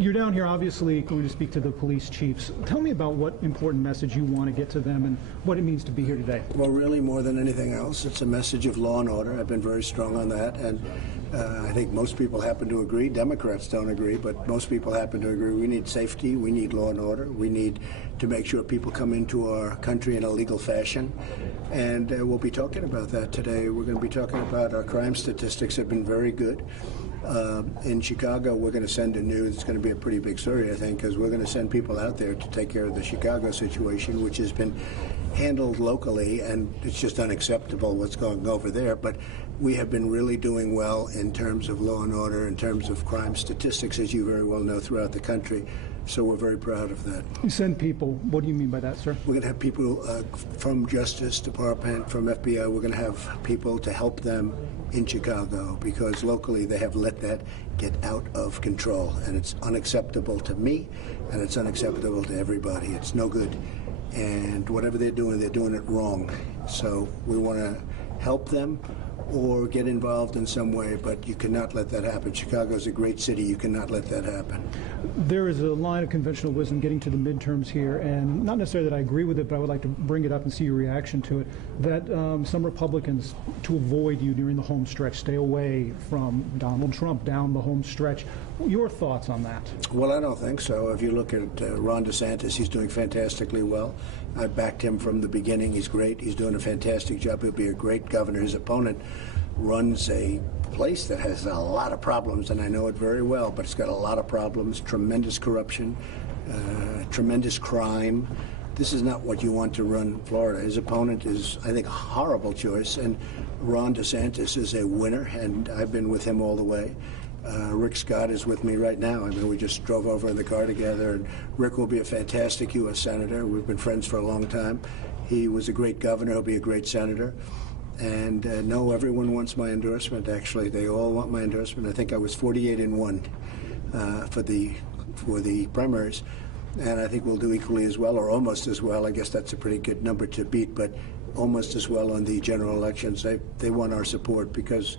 You're down here obviously going to speak to the police chiefs. Tell me about what important message you want to get to them and what it means to be here today. Well, really, more than anything else, it's a message of law and order. I've been very strong on that, and I think most people happen to agree. Democrats don't agree, but most people happen to agree. We need safety. We need law and order. We need to make sure people come into our country in a legal fashion, and we'll be talking about that today. We're going to be talking about our crime statistics have been very good. In Chicago, we're going to send a news. It's going to be a pretty big story, I think, because we're going to send people out there to take care of the Chicago situation, which has been handled locally, and it's just unacceptable what's going over there. But we have been really doing well in terms of law and order, in terms of crime statistics, as you very well know, throughout the country. So we're very proud of that. You send people. What do you mean by that, sir? We're going to have people from Justice Department, from FBI. We're going to have people to help them in Chicago, because locally they have let that get out of control, and it's unacceptable to me, and it's unacceptable to everybody. It's no good, and whatever they're doing it wrong. So we want to help them or get involved in some way, but you cannot let that happen. Chicago is a great city. You cannot let that happen. There is a line of conventional wisdom getting to the midterms here, and not necessarily that I agree with it, but I would like to bring it up and see your reaction to it, that some Republicans, to avoid you during the home stretch, stay away from Donald Trump down the home stretch. Your thoughts on that? Well, I don't think so. If you look at Ron DeSantis, he's doing fantastically well. I backed him from the beginning. He's great. He's doing a fantastic job. He'll be a great governor. His opponent runs a place that has a lot of problems, and I know it very well, but it's got a lot of problems, tremendous corruption, tremendous crime. This is not what you want to run Florida. His opponent is, I think, a horrible choice, and Ron DeSantis is a winner, and I've been with him all the way. Rick Scott is with me right now. I mean, we just drove over in the car together, and Rick will be a fantastic U.S. Senator. We've been friends for a long time. He was a great governor. He'll be a great senator. And no, everyone wants my endorsement, actually. They all want my endorsement. I think I was 48-1 for the primaries. And I think we'll do equally as well, or almost as well. I guess that's a pretty good number to beat, but almost as well on the general elections. They want our support because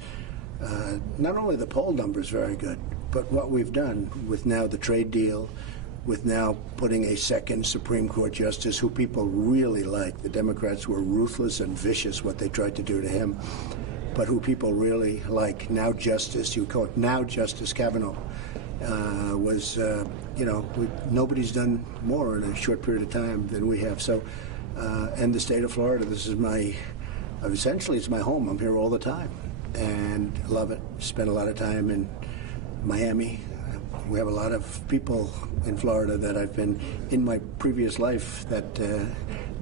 not only the poll number is very good, but what we've done with now the trade deal, with now putting a second Supreme Court justice who people really like. The Democrats were ruthless and vicious what they tried to do to him, but who people really like. Now Justice, you call it now Justice Kavanaugh, was, nobody's done more in a short period of time than we have. So, and the state of Florida, this is essentially it's my home. I'm here all the time and love it. Spend a lot of time in Miami. We have a lot of people in Florida that I've been in my previous life that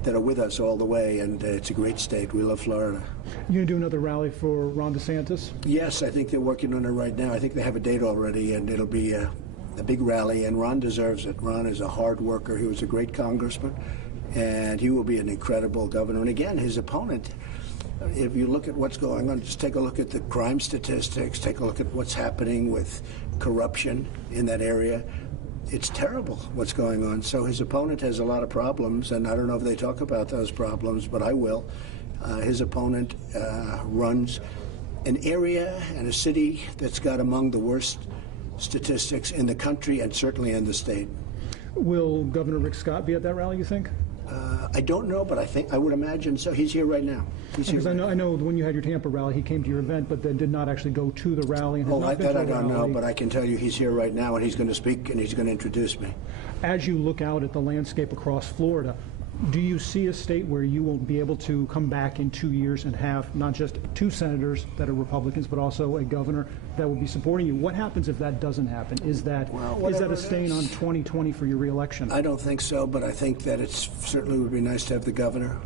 are with us all the way, and it's a great state. We love Florida. You going to do another rally for Ron DeSantis? Yes, I think they're working on it right now. I think they have a date already, and it'll be a big rally, and Ron deserves it. Ron is a hard worker. He was a great congressman, and he will be an incredible governor. And again, his opponent, if you look at what's going on, just take a look at the crime statistics, take a look at what's happening with corruption in that area. It's terrible what's going on. So his opponent has a lot of problems, and I don't know if they talk about those problems, but I will. His opponent runs an area and a city that's got among the worst statistics in the country and certainly in the state. Will Governor Rick Scott be at that rally, you think? I don't know, but I would imagine so. He's here right now. Because I know when you had your Tampa rally, he came to your event, but then did not actually go to the rally. And I don't know, but I can tell you he's here right now, and he's going to speak, and he's going to introduce me. As you look out at the landscape across Florida, do you see a state where you will be able to come back in 2 years and have not just two senators that are Republicans, but also a governor that will be supporting you? What happens if that doesn't happen? Is that a stain on 2020 for your reelection? I don't think so, but I think that it certainly would be nice to have the governor.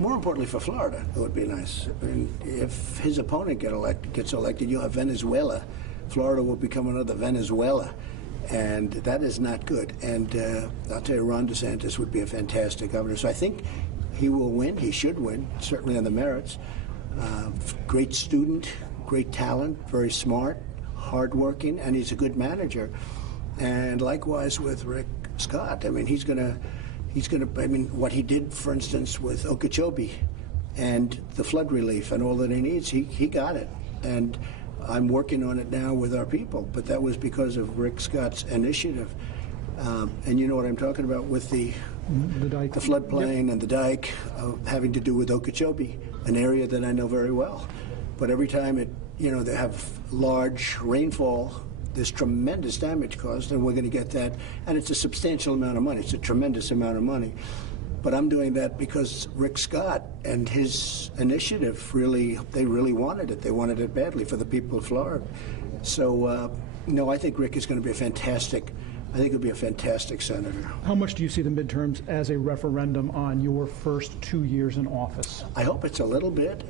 More importantly for Florida, it would be nice. I mean, if his opponent gets elected, you'll have Venezuela. Florida will become another Venezuela. And that is not good. And I'll tell you, Ron DeSantis would be a fantastic governor. So I think he will win. He should win, certainly on the merits. Great student, great talent, very smart, hardworking, and he's a good manager. And likewise with Rick Scott. I mean, he's gonna. I mean, what he did, for instance, with Okeechobee and the flood relief and all that he needs, he got it. And I'm working on it now with our people, but that was because of Rick Scott's initiative. And you know what I'm talking about with the dike. The floodplain and the dike, having to do with Okeechobee, an area that I know very well. But every time they have large rainfall, there's tremendous damage caused, and we're going to get that. And it's a substantial amount of money. It's a tremendous amount of money. But I'm doing that because Rick Scott and his initiative they really wanted it. They wanted it badly for the people of Florida. So, I think Rick is going to be I think he'll be a fantastic senator. How much do you see the midterms as a referendum on your first 2 years in office? I hope it's a little bit,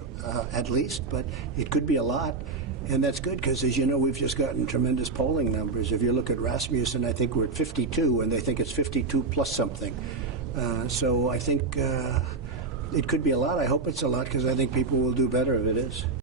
at least, but it could be a lot. And that's good because, as you know, we've just gotten tremendous polling numbers. If you look at Rasmussen, I think we're at 52, and they think it's 52 plus something. So I think it could be a lot. I hope it's a lot because I think people will do better if it is.